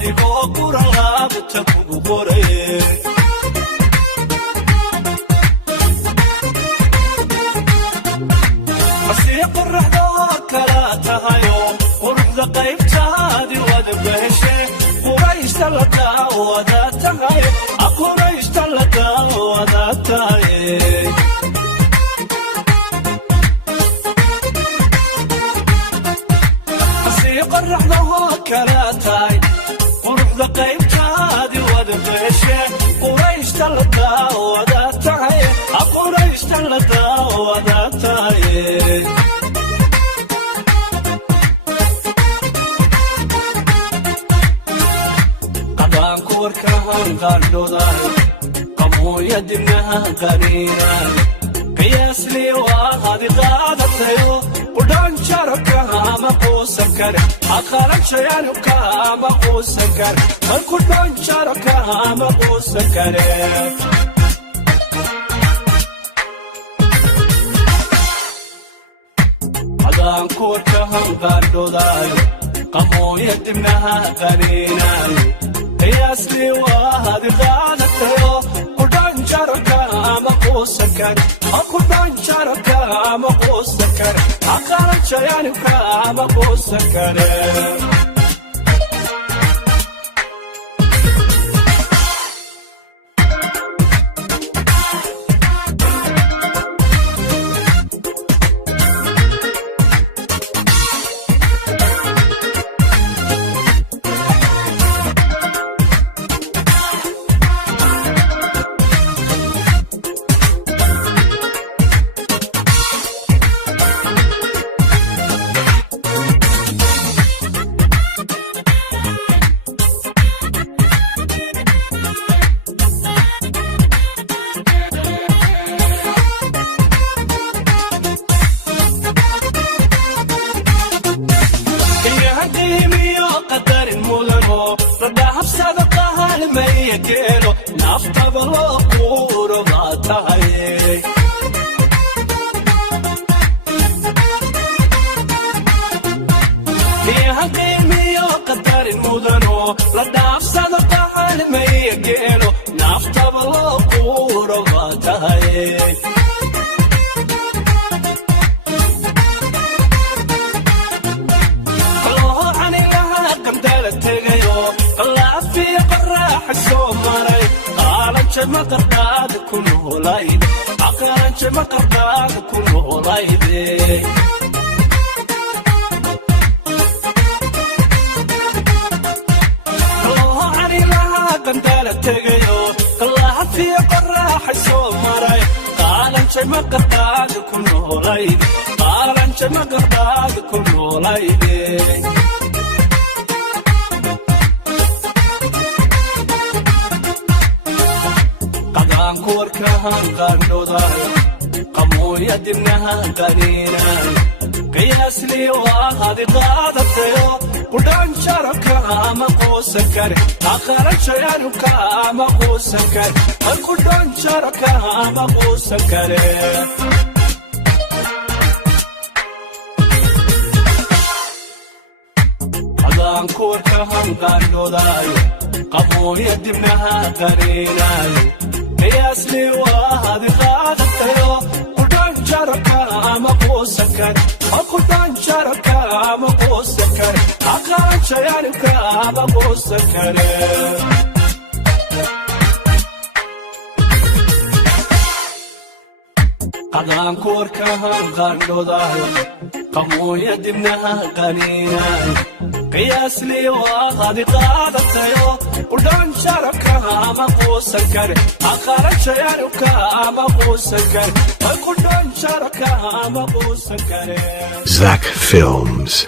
adigoo qura laabta kugu qoray asii qorraxda kala tahayo quruxda qaybtaadi wada bahashe qurayshta la daawada tahay qurayshta la daawada tahay asii qorraxda kala tahay quruxda qaybtaadi wada bahashe qurayshta la daawada tahay qurayshta la daawada tahay warkahan qaadhoday qamuuya dibnaha qariiran qiyaasli waa hadi qaadatayo qudhaan jarabkaha ama quusan kare aqalan shayaanubka ama quusan kare mar qudhaan jarabkaha ama quusan kare qadaanku warkahan qaadhoday qamuuya dibnaha qariiran qiyaasli waa hadi qaadatayo qudhaan jarabka ama quusan kare qudhaan jarabka ama quusan kare aqalan shayaanubka ama quusan kare qadaanku warkahan qaadhoday qamuuya dibnaha qariiran qiyaasli waa hadi qaadatayo qudhaan jarabka ama quusan kare aqalan shayaanubka ama quusan kare qudhaan jarabka ama quusan kare Zach Films.